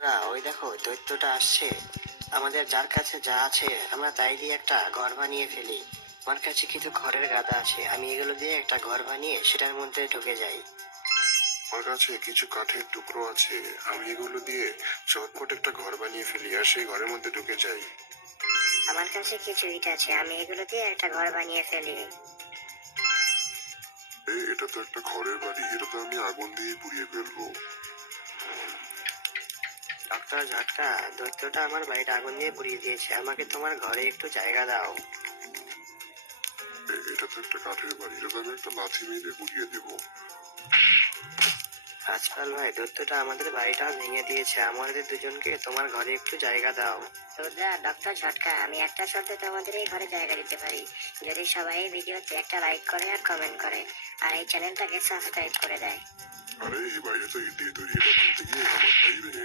বন্ধুরা, ওই দেখো দৈত্যটা আসছে। আমাদের যার কাছে যা আছে আমরা তাই দিয়ে একটা ঘর বানিয়ে ফেলি। আমার কাছে কিছু খড়ের গাদা আছে, আমি এগুলো দিয়ে একটা ঘর বানিয়ে সেটার মধ্যে ঢুকে যাই। আমার কাছে কিছু কাঠের টুকরো আছে, আমি এগুলো দিয়ে চটপট একটা ঘর বানিয়ে ফেলি আর সেই ঘরের মধ্যে ঢুকে যাই। আমার কাছে কিছু ইট আছে, আমি এগুলো দিয়ে একটা ঘর বানিয়ে ফেলি। এটা তো একটা খড়ের বাড়ি, এটা তো আমি আগুন দিয়ে পুড়িয়ে ফেলবো। ডক্টর ঝটকা, দৈত্যটা আমার বাড়িটা আগুন দিয়ে পুড়িয়ে দিয়েছে, আমাকে তোমার ঘরে একটু জায়গা দাও। এটা তো একটা কাঠের বাড়ি, এটা তো আমি একটা লাথি মেরে পুড়িয়ে দেবো। রাজপাল ভাই, দৈত্যটা আমাদের বাড়িটা ভেঙে দিয়েছে, আমাদের দুজনকে তোমার ঘরে একটু জায়গা দাও। রুদ্রা, ডক্টর ঝটকা, আমি একটা শর্তে তোমাদের এই ঘরে জায়গা দিতে পারি, যদি সবাই এই ভিডিওতে একটা লাইক করে আর কমেন্ট করে আর এই চ্যানেলটাকে সাবস্ক্রাইব করে দেয়। আরে এই বাড়িটা তো ইট দিয়ে তৈরি, এটা ভাঙতে গিয়ে আমার ভাই ভেঙে